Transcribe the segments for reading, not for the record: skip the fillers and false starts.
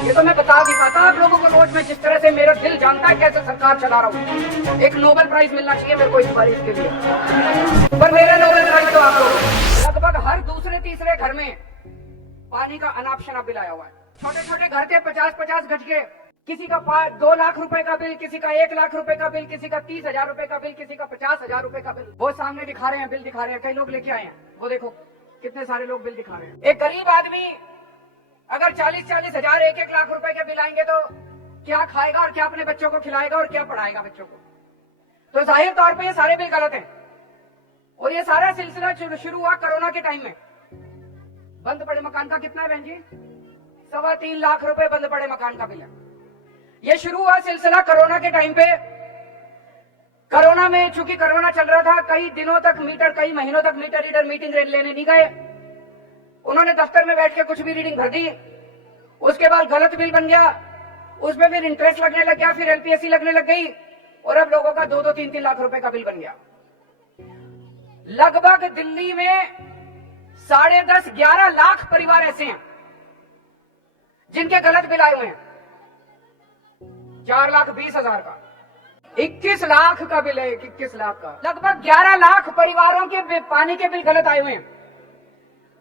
ये तो मैं बता भी पाता आप लोगों को रोज में, जिस तरह से मेरा दिल जानता है कैसे सरकार चला रहा हूँ। एक नोबेल प्राइज मिलना चाहिए मेरे को इस बार इसके लिए, पर मेरा नोबेल प्राइज तो आप लोग। लगभग हर दूसरे तीसरे घर में पानी का अनाप शनाप बिल आया हुआ है। छोटे छोटे घर के 50-50 गज के, किसी का 2 लाख रुपए का बिल, किसी का 1 लाख रुपए का बिल, किसी का 30,000 रुपए का बिल, किसी का 50,000 रुपए का बिल। वो सामने दिखा रहे हैं, बिल दिखा रहे हैं, कई लोग लेके आए हैं, वो देखो कितने सारे लोग बिल दिखा रहे हैं। एक गरीब आदमी अगर 40-40 हजार 1-1 लाख रुपए के बिल आएंगे तो क्या खाएगा और क्या अपने बच्चों को खिलाएगा और क्या पढ़ाएगा बच्चों को। तो जाहिर तौर पे ये सारे बिल गलत हैं। और ये सारा सिलसिला शुरू हुआ कोरोना के टाइम में। बंद पड़े मकान का कितना है बहन जी? 3.25 लाख रुपए बंद पड़े मकान का बिल है। ये शुरू हुआ सिलसिला कोरोना के टाइम पे। कोरोना में चूंकि कोरोना चल रहा था, कई दिनों तक मीटर, कई महीनों तक मीटर रीडर मीटिंग लेने नहीं गए। उन्होंने दफ्तर में बैठ के कुछ भी रीडिंग भर दी, उसके बाद गलत बिल बन गया, उसमें फिर इंटरेस्ट लगने लग गया, फिर एलपीएससी लगने लग गई और अब लोगों का 2-2, 3-3 लाख रुपए का बिल बन गया। लगभग दिल्ली में 10.5-11 लाख परिवार ऐसे हैं जिनके गलत बिल आए हुए हैं। 4,20,000 का, 21 लाख का बिल है, 21 लाख का। लगभग 11 लाख परिवारों के पानी के बिल गलत आए हुए हैं।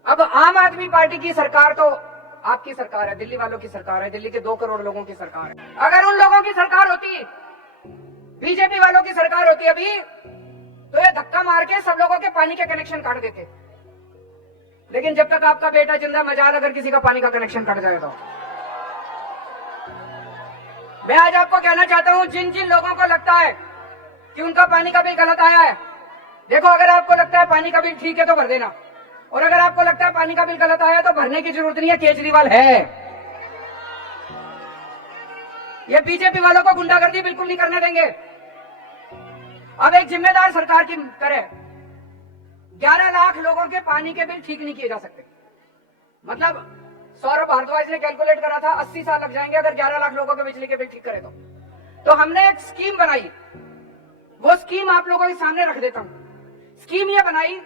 अब आम आदमी पार्टी की सरकार तो आपकी सरकार है, दिल्ली वालों की सरकार है, दिल्ली के 2 करोड़ लोगों की सरकार है। अगर उन लोगों की सरकार होती, बीजेपी वालों की सरकार होती अभी, तो ये धक्का मार के सब लोगों के पानी के कनेक्शन काट देते। लेकिन जब तक आपका बेटा जिंदा, मजाल अगर किसी का पानी का कनेक्शन कट जाए तो। मैं आज आपको कहना चाहता हूं, जिन जिन लोगों को लगता है कि उनका पानी का बिल गलत आया है, देखो अगर आपको लगता है पानी का बिल ठीक है तो भर देना, और अगर आपको लगता है पानी का बिल गलत आया तो भरने की जरूरत नहीं है, केजरीवाल है। ये बीजेपी वालों को गुंडागर्दी बिल्कुल नहीं करने देंगे। अब एक जिम्मेदार सरकार की करे, 11 लाख लोगों के पानी के बिल ठीक नहीं किए जा सकते। मतलब सौरभ भारद्वाज ने कैलकुलेट करा था 80 साल लग जाएंगे अगर 11 लाख लोगों के बिजली के बिल ठीक करे तो हमने एक स्कीम बनाई, वो स्कीम आप लोगों के सामने रख देता हूं। स्कीम ये बनाई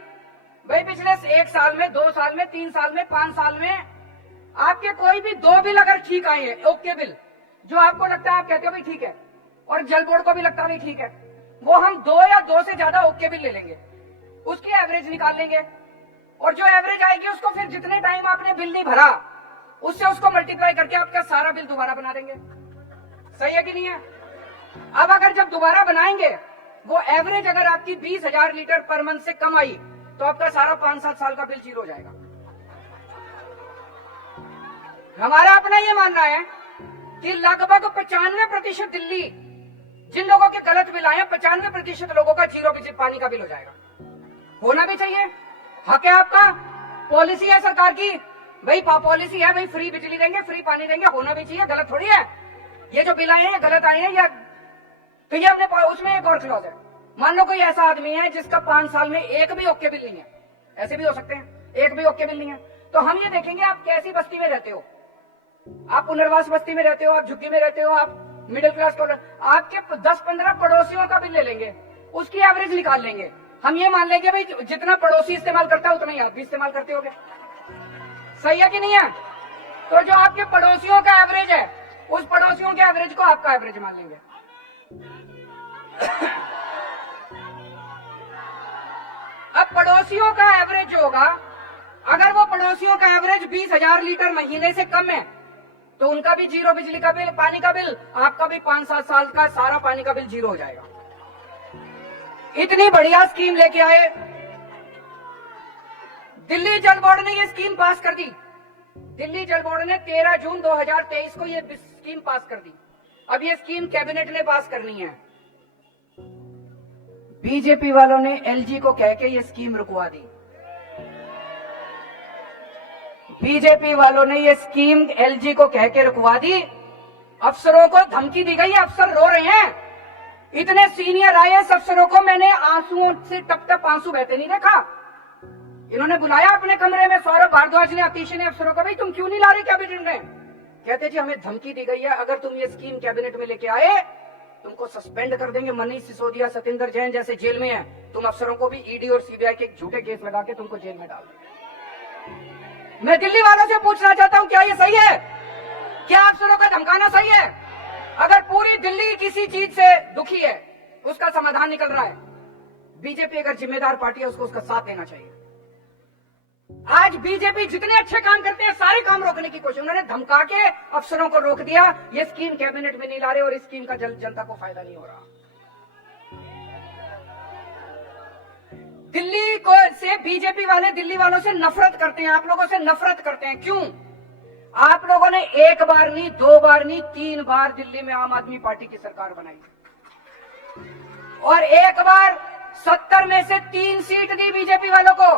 भाई, पिछले 1 साल में, 2 साल में, 3 साल में, 5 साल में आपके कोई भी 2 बिल अगर ठीक आए हैं, ओके बिल, जो आपको लगता है, आप कहते हो भाई ठीक है, और जल बोर्ड को भी लगता है भाई ठीक है, वो हम 2 या 2 से ज्यादा ओके बिल ले लेंगे, उसकी एवरेज निकाल लेंगे, और जो एवरेज आएगी उसको फिर जितने टाइम आपने बिल नहीं भरा उससे उसको मल्टीप्लाई करके आपका सारा बिल दोबारा बना देंगे। सही है कि नहीं है? अब अगर जब दोबारा बनाएंगे, वो एवरेज अगर आपकी 20,000 लीटर पर मंथ से कम आई तो आपका सारा 5-7 साल का बिल जीरो हो जाएगा। हमारा अपना ये मानना है कि लगभग 95% दिल्ली, जिन लोगों के गलत बिल आए, 95% लोगों का जीरो पानी का बिल हो जाएगा। होना भी चाहिए, हक है आपका, पॉलिसी है सरकार की भाई, पॉलिसी है भाई, फ्री बिजली देंगे, फ्री पानी देंगे, होना भी चाहिए, गलत थोड़ी है। ये जो बिल आए हैं गलत आए हैं, या तो ये अपने उसमें एक और क्लॉज है, मान लो कोई ऐसा आदमी है जिसका 5 साल में एक भी ओके बिल नहीं है, ऐसे भी हो सकते हैं, एक भी ओके बिल नहीं है, तो हम ये देखेंगे आप कैसी बस्ती में रहते हो, आप पुनर्वास बस्ती में रहते हो, आप झुग्गी में रहते हो, आप मिडिल क्लास को, आपके 10-15 पड़ोसियों का बिल ले लेंगे, उसकी एवरेज निकाल लेंगे, हम ये मान लेंगे भाई जितना पड़ोसी इस्तेमाल करता है उतना ही आप भी इस्तेमाल करते होगे। सही है कि नहीं है? तो जो आपके पड़ोसियों का एवरेज है, उस पड़ोसियों के एवरेज को आपका एवरेज मान लेंगे। अब पड़ोसियों का एवरेज जो होगा, अगर वो पड़ोसियों का एवरेज 20,000 लीटर महीने से कम है तो उनका भी जीरो बिजली का बिल, पानी का बिल, आपका भी 5-7 साल का सारा पानी का बिल जीरो हो जाएगा। इतनी बढ़िया स्कीम लेके आए, दिल्ली जल बोर्ड ने ये स्कीम पास कर दी। दिल्ली जल बोर्ड ने 13 जून 2023 को ये स्कीम पास कर दी। अब ये स्कीम कैबिनेट ने पास करनी है। बीजेपी वालों ने एलजी को कह के ये स्कीम रुकवा दी। बीजेपी वालों ने ये स्कीम एलजी को कह के रुकवा दी। अफसरों को धमकी दी गई, अफसर रो रहे हैं। इतने सीनियर आईएएस अफसरों को मैंने आंसुओं से टप टप आंसू बहते नहीं देखा। इन्होंने बुलाया अपने कमरे में, सौरभ भारद्वाज ने, अतीश ने अफसरों को, भाई तुम क्यों नहीं ला रहे कैबिनेट में? कहते जी हमें धमकी दी गई है, अगर तुम ये स्कीम कैबिनेट में लेके आए तुमको सस्पेंड कर देंगे, मनीष सिसोदिया, सत्येंद्र जैन जैसे जेल में है, तुम अफसरों को भी ईडी और सीबीआई के झूठे केस लगा के तुमको जेल में डाल देंगे। मैं दिल्ली वालों से पूछना चाहता हूं, क्या ये सही है? क्या आप लोगों को धमकाना सही है? अगर पूरी दिल्ली किसी चीज से दुखी है, उसका समाधान निकल रहा है, बीजेपी अगर जिम्मेदार पार्टी है उसको उसका साथ देना चाहिए। आज बीजेपी जितने अच्छे काम करते हैं सारे काम रोकने की कोशिश, उन्होंने धमका के अफसरों को रोक दिया। ये स्कीम कैबिनेट में नहीं ला रहे और इस स्कीम का जनता को फायदा नहीं हो रहा। दिल्ली को से बीजेपी वाले दिल्ली वालों से नफरत करते हैं, आप लोगों से नफरत करते हैं। क्यों? आप लोगों ने एक बार नहीं, दो बार नहीं, 3 बार दिल्ली में आम आदमी पार्टी की सरकार बनाई और एक बार 70 में से 3 सीट दी बीजेपी वालों को,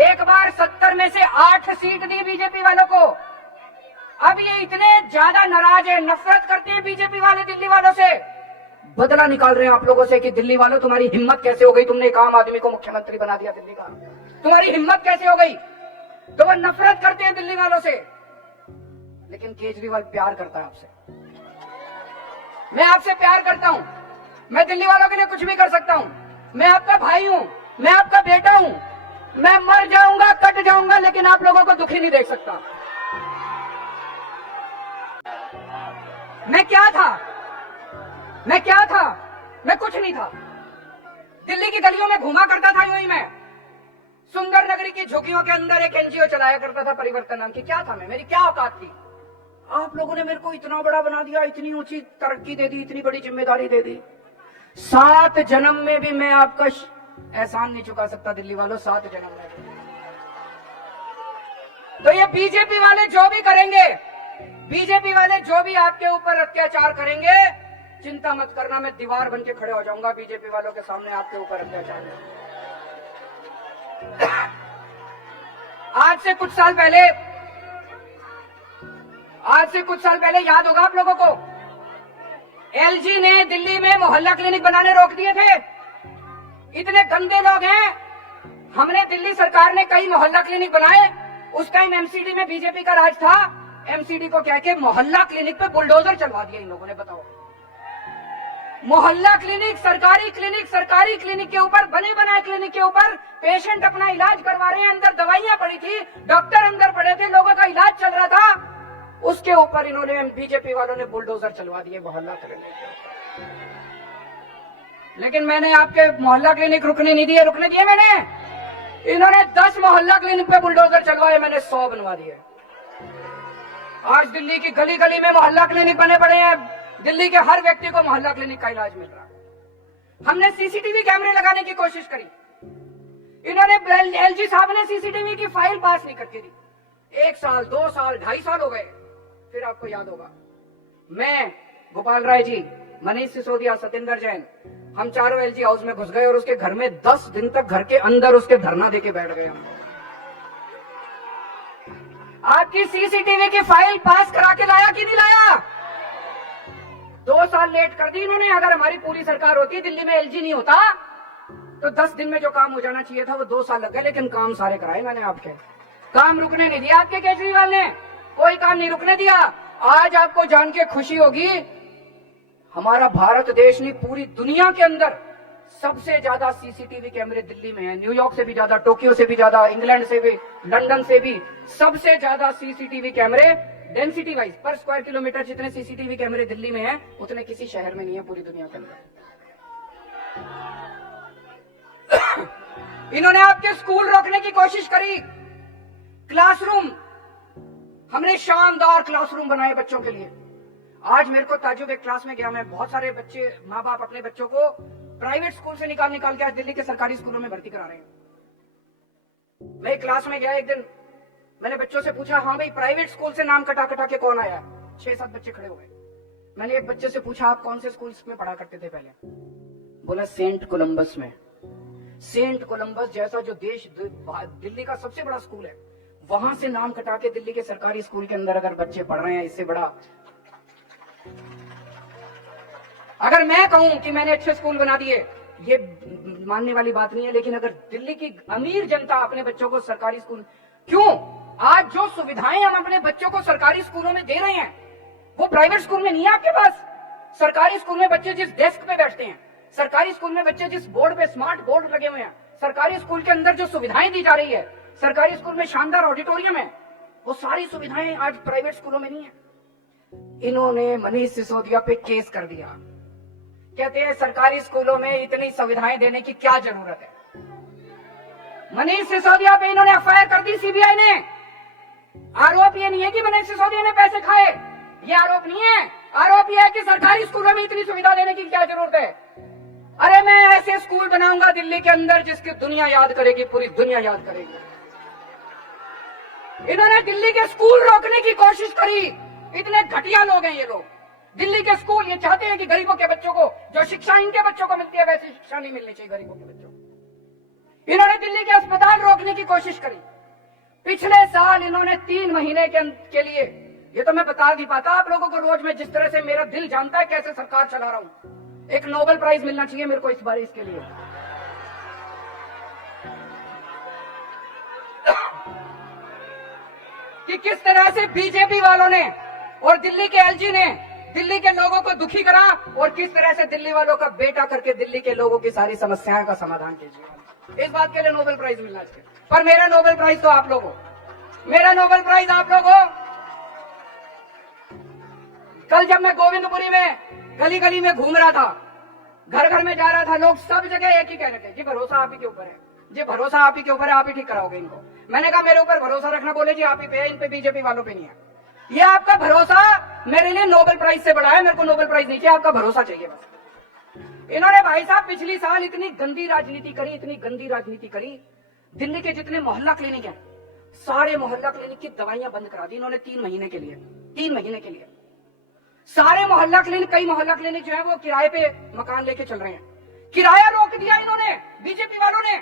एक बार 70 में से 8 सीट दी बीजेपी वालों को। अब ये इतने ज्यादा नाराज है, नफरत करते हैं बीजेपी वाले दिल्ली वालों से, बदला निकाल रहे हैं आप लोगों से कि दिल्ली वालों तुम्हारी हिम्मत कैसे हो गई, तुमने एक आम आदमी को मुख्यमंत्री बना दिया दिल्ली का, तुम्हारी हिम्मत कैसे हो गई। तो वो नफरत करते हैं दिल्ली वालों से। लेकिन केजरीवाल प्यार करता है आपसे। मैं आपसे प्यार करता हूं, मैं दिल्ली वालों के लिए कुछ भी कर सकता हूं। मैं आपका भाई हूं, मैं आपका बेटा हूं, मैं मर जाऊंगा, कट जाऊंगा, लेकिन आप लोगों को दुखी नहीं देख सकता। मैं क्या था? मैं क्या था? मैं कुछ नहीं था। दिल्ली की गलियों में घूमा करता था यूं ही मैं, सुंदर नगरी की झुग्गियों के अंदर एक एनजीओ चलाया करता था परिवर्तन नाम की। क्या था मैं? मेरी क्या औकात थी? आप लोगों ने मेरे को इतना बड़ा बना दिया, इतनी ऊंची तरक्की दे दी, इतनी बड़ी जिम्मेदारी दे दी। 7 जन्म में भी मैं आपका एहसान नहीं चुका सकता दिल्ली वालों, 7 जन्म में। तो ये बीजेपी वाले जो भी करेंगे, बीजेपी वाले जो भी आपके ऊपर अत्याचार करेंगे, चिंता मत करना, मैं दीवार बन के खड़े हो जाऊंगा बीजेपी वालों के सामने आपके ऊपर अत्याचार में। आज से कुछ साल पहले याद होगा आप लोगों को, एलजी ने दिल्ली में मोहल्ला क्लिनिक बनाने रोक दिए थे। इतने गंदे लोग हैं। हमने, दिल्ली सरकार ने कई मोहल्ला क्लिनिक बनाए। उस टाइम एमसीडी में बीजेपी का राज था। एमसीडी को कह के मोहल्ला क्लिनिक पे बुलडोजर चलवा दिया इन लोगों ने। बताओ, मोहल्ला क्लिनिक, सरकारी क्लिनिक के ऊपर, बने बनाए क्लिनिक के ऊपर पेशेंट अपना इलाज करवा रहे हैं। अंदर दवाइयां पड़ी थी, डॉक्टर अंदर पड़े थे, लोगों का इलाज चल रहा था। उसके ऊपर इन्होंने, बीजेपी वालों ने बुलडोजर चलवा दिए मोहल्ला क्लिनिक के ऊपर। लेकिन मैंने आपके मोहल्ला क्लिनिक रुकने नहीं दिए, रुकने दिए मैंने। इन्होंने 10 मोहल्ला क्लिनिक पे बुलडोजर चलवाए, मैंने 100 बनवा दिए। आज दिल्ली की गली गली में मोहल्ला क्लिनिक बने पड़े हैं। दिल्ली के हर व्यक्ति को मोहल्ला क्लिनिक का इलाज मिल रहा है। हमने सीसीटीवी कैमरे लगाने की कोशिश करी, इन्होंने, एलजी साहब ने सीसीटीवी की फाइल पास नहीं करके दी। 1 साल, 2 साल, 2.5 साल हो गए। फिर आपको याद होगा, मैं, गोपाल राय जी, मनीष सिसोदिया, सत्येंद्र जैन, हम चारों एलजी हाउस में घुस गए और उसके घर में 10 दिन तक घर के अंदर उसके धरना देके बैठ गए हम। आपकी सीसीटीवी की फाइल पास करा के लाया कि नहीं लाया? 2 साल लेट कर दी इन्होंने। अगर हमारी पूरी सरकार होती, दिल्ली में एलजी नहीं होता, तो 10 दिन में जो काम हो जाना चाहिए था वो 2 साल लग गए। लेकिन काम सारे कराए मैंने आपके, काम रुकने नहीं दिया आपके केजरीवाल ने, कोई काम नहीं रुकने दिया। आज आपको जान के खुशी होगी, हमारा भारत देश नहीं, पूरी दुनिया के अंदर सबसे ज्यादा सीसीटीवी कैमरे दिल्ली में है। न्यूयॉर्क से भी ज्यादा, टोक्यो से भी ज्यादा, इंग्लैंड से भी, लंदन से भी सबसे ज्यादा सीसीटीवी कैमरे डेंसिटी वाइज पर स्क्वायर किलोमीटर जितने सीसीटीवी कैमरे दिल्ली में हैं, उतने किसी शहर में नहीं है पूरी दुनिया के अंदर। इन्होंने आपके स्कूल रोकने की कोशिश करी। क्लासरूम, हमने शानदार क्लासरूम बनाए बच्चों के लिए। आज मेरे को ताज्जुब, एक क्लास में गया मैं, बहुत सारे बच्चे, माँ बाप अपने बच्चों को प्राइवेट स्कूल से निकाल के आज दिल्ली के सरकारी स्कूलों में भर्ती करा रहे हैं। मैं एक क्लास में गया एक दिन, मैंने बच्चों से पूछा, हाँ भाई प्राइवेट स्कूल से नाम कटा के कौन आया? 6-7 बच्चे खड़े हो गए। मैंने एक बच्चे से पूछा, आप कौन से स्कूल में पढ़ा करते थे पहले? बोला सेंट कोलंबस में। सेंट कोलंबस जैसा जो देश, दिल्ली का सबसे बड़ा स्कूल है, वहां से नाम कटा के दिल्ली के सरकारी स्कूल के अंदर अगर बच्चे पढ़ रहे हैं, इससे बड़ा। अगर मैं कहूं कि मैंने अच्छे स्कूल बना दिए, ये मानने वाली बात नहीं है। लेकिन अगर दिल्ली की अमीर जनता अपने बच्चों को सरकारी स्कूल, क्यों? आज जो सुविधाएं हम अपने बच्चों को सरकारी स्कूलों में दे रहे हैं, वो प्राइवेट स्कूल में नहीं है आपके पास। सरकारी स्कूल में बच्चे जिस डेस्क पे बैठते हैं, सरकारी स्कूल में बच्चे जिस बोर्ड पे, स्मार्ट बोर्ड लगे हुए हैं, सरकारी स्कूल के अंदर जो सुविधाएं दी जा रही है, सरकारी स्कूल में शानदार ऑडिटोरियम है, वो सारी सुविधाएं आज प्राइवेट स्कूलों में नहीं है। इन्होंने मनीष सिसोदिया पे केस कर दिया। कहते हैं सरकारी स्कूलों में इतनी सुविधाएं देने की क्या जरूरत है। मनीष सिसोदिया पे इन्होंने एफआईआर कर दी सीबीआई ने। आरोप ये नहीं है कि मनीष सिसोदिया ने पैसे खाए, ये आरोप नहीं है। आरोप ये है कि सरकारी स्कूलों में इतनी सुविधा देने की क्या जरूरत है। अरे मैं ऐसे स्कूल बनाऊंगा दिल्ली के अंदर जिसकी दुनिया याद करेगी, पूरी दुनिया याद करेगी। इन्होंने दिल्ली के स्कूल रोकने की कोशिश करी। इतने घटिया लोग हैं ये लोग। दिल्ली के स्कूल ये चाहते हैं कि गरीबों के बच्चों को जो शिक्षा इनके बच्चों को मिलती है वैसी शिक्षा नहीं मिलनी चाहिए गरीबों के बच्चों को। इन्होंने दिल्ली के अस्पताल रोकने की कोशिश करी। पिछले साल इन्होंने 3 महीने के लिए, ये तो मैं बता नहीं पाता आप लोगों को, रोज में जिस तरह से मेरा दिल जानता है कैसे सरकार चला रहा हूं। एक नोबेल प्राइज मिलना चाहिए मेरे को इस बार इसके लिए। कि किस तरह से बीजेपी वालों ने और दिल्ली के एलजी ने दिल्ली के लोगों को दुखी करा और किस तरह से दिल्ली वालों का बेटा करके दिल्ली के लोगों की सारी समस्याओं का समाधान कीजिए। इस बात के लिए नोबेल प्राइज मिलना चाहिए। पर मेरा नोबेल प्राइज तो आप लोगों, मेरा नोबेल प्राइज आप लोगों। कल जब मैं गोविंदपुरी में गली गली में घूम रहा था, घर घर में जा रहा था, लोग सब जगह एक ही कह रहे थे, जी भरोसा आप ही के ऊपर है, जी भरोसा आप ही के ऊपर है, आप ही ठीक कराओगे इनको। मैंने कहा मेरे ऊपर भरोसा रखना, बोले जी आप ही पे है, इन पे बीजेपी वालों पे नहीं है। ये आपका भरोसा मेरे लिए नोबेल प्राइज से बड़ा है। मेरे को नोबेल प्राइज नहीं चाहिए, आपका भरोसा चाहिए बस। इन्होंने भाई साहब पिछली साल इतनी गंदी राजनीति करी, इतनी गंदी राजनीति करी। दिल्ली के जितने मोहल्ला क्लिनिक हैं, सारे मोहल्ला क्लिनिक की दवाइयां बंद करा दी इन्होंने 3 महीने के लिए। 3 महीने के लिए सारे मोहल्ला क्लिनिक, कई मोहल्ला क्लिनिक जो है वो किराए पे मकान लेके चल रहे हैं। किराया रोक दिया इन्होंने, बीजेपी वालों ने।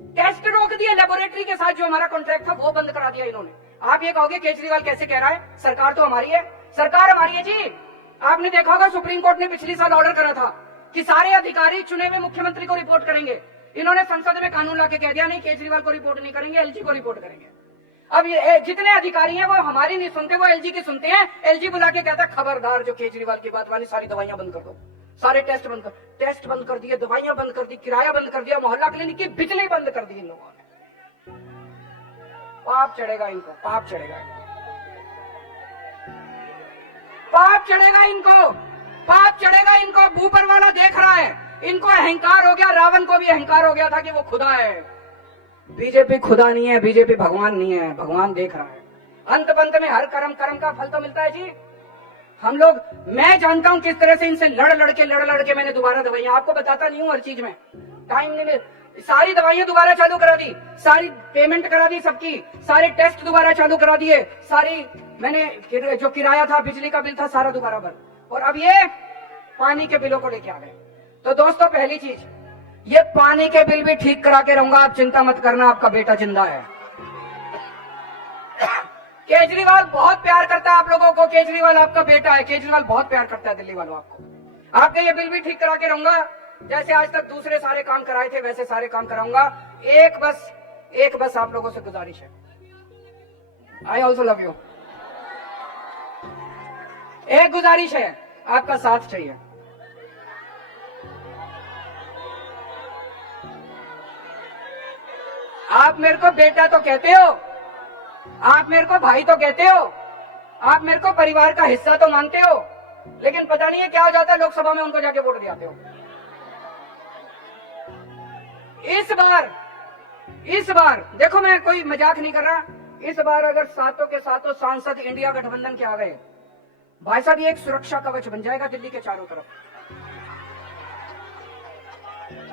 टेस्ट रोक दिए, लेबोरेटरी के साथ जो हमारा कॉन्ट्रैक्ट था वो बंद करा दिया इन्होंने। आप ये कहोगे केजरीवाल कैसे कह रहा है सरकार तो हमारी है। सरकार हमारी है जी। आपने देखा होगा सुप्रीम कोर्ट ने पिछली साल ऑर्डर करा था कि सारे अधिकारी चुने हुए मुख्यमंत्री को रिपोर्ट करेंगे। इन्होंने संसद में कानून लाके कह दिया नहीं, केजरीवाल को रिपोर्ट नहीं करेंगे, एलजी को रिपोर्ट करेंगे। अब ये जितने अधिकारी हैं वो हमारी नहीं सुनते, वो एलजी की सुनते हैं। एलजी बुला के कहता है खबरदार जो केजरीवाल की बात वाली सारी दवाइयां बंद कर दो, सारे टेस्ट बंद कर दिए, दवाइयां बंद कर दी, किराया बंद कर दिया, मोहल्ला क्लिनिक की बिजली बंद कर दी इन लोगों ने। पाप चढ़ेगा इनको, पाप चढ़ेगा इनको, पाप चढ़ेगा इनको, पाप चढ़ेगा इनको। ऊपर वाला देख रहा है, इनको अहंकार हो गया। रावण को भी अहंकार हो गया था कि वो खुदा है। बीजेपी खुदा नहीं है, बीजेपी भगवान नहीं है, भगवान देख रहा है। अंत पंत में हर कर्म का फल तो मिलता है जी। हम लोग, मैं जानता हूं किस तरह से इनसे लड़ लड़ के मैंने दोबारा दवाइयां, आपको बताता नहीं हूं हर चीज में, टाइम नहीं मिल, सारी दवाइयां दोबारा चालू करा दी, सारी पेमेंट करा दी सबकी, सारे टेस्ट दोबारा चालू करा दिए, सारी मैंने जो किराया था, बिजली का बिल था, सारा दोबारा भर। और अब ये पानी के बिलों को लेके आ गए। तो दोस्तों पहली चीज, ये पानी के बिल भी ठीक करा के रहूंगा, आप चिंता मत करना, आपका बेटा जिंदा है। केजरीवाल बहुत प्यार करता है आप लोगों को, केजरीवाल आपका बेटा है, केजरीवाल बहुत प्यार करता है दिल्ली वालों आपको। आपके ये बिल भी ठीक करा के रहूंगा, जैसे आज तक दूसरे सारे काम कराए थे वैसे सारे काम कराऊंगा। एक बस आप लोगों से गुजारिश है, आई ऑल्सो लव यू। एक गुजारिश है, आपका साथ चाहिए। आप मेरे को बेटा तो कहते हो, आप मेरे को भाई तो कहते हो, आप मेरे को परिवार का हिस्सा तो मानते हो, लेकिन पता नहीं है क्या हो जाता है, लोकसभा में उनको जाके वोट दिलाते हो। इस बार देखो, मैं कोई मजाक नहीं कर रहा, इस बार अगर सातों के सातों सांसद इंडिया गठबंधन के आ गए, भाई साहब ये एक सुरक्षा कवच बन जाएगा दिल्ली के चारों तरफ।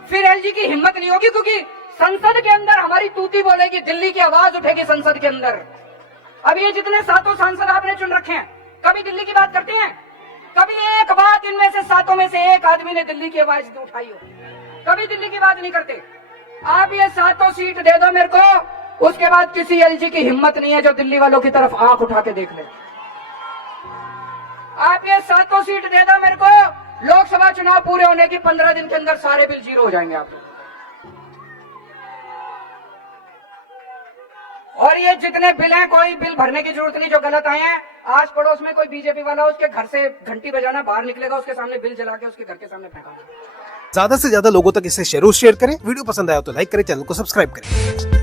फिर एलजी की हिम्मत नहीं होगी, क्योंकि संसद के अंदर हमारी तूती बोलेगी, दिल्ली की आवाज उठेगी संसद के अंदर। अब ये जितने सातों सांसद आपने चुन रखे हैं, कभी दिल्ली की बात करते हैं? कभी एक बात इनमें से सातों में से एक आदमी ने दिल्ली की आवाज उठाई हो? कभी दिल्ली की बात नहीं करते। आप ये सातों सीट दे दो मेरे को, उसके बाद किसी एलजी की हिम्मत नहीं है जो दिल्ली वालों की तरफ आंख उठा के देख ले। आप ये सातों सीट दे दो मेरे को, लोकसभा चुनाव पूरे होने की 15 दिन के अंदर सारे बिल जीरो हो जाएंगे आप लोग। और ये जितने बिल हैं, कोई बिल भरने की जरूरत नहीं जो गलत आए हैं। आस पड़ोस में कोई बीजेपी वाला, उसके घर से घंटी बजाना, बाहर निकलेगा उसके सामने बिल जला के उसके घर के सामने फेंका। ज्यादा से ज्यादा लोगों तक इसे शेयर करें। वीडियो पसंद आया तो लाइक करें, चैनल को सब्सक्राइब करें।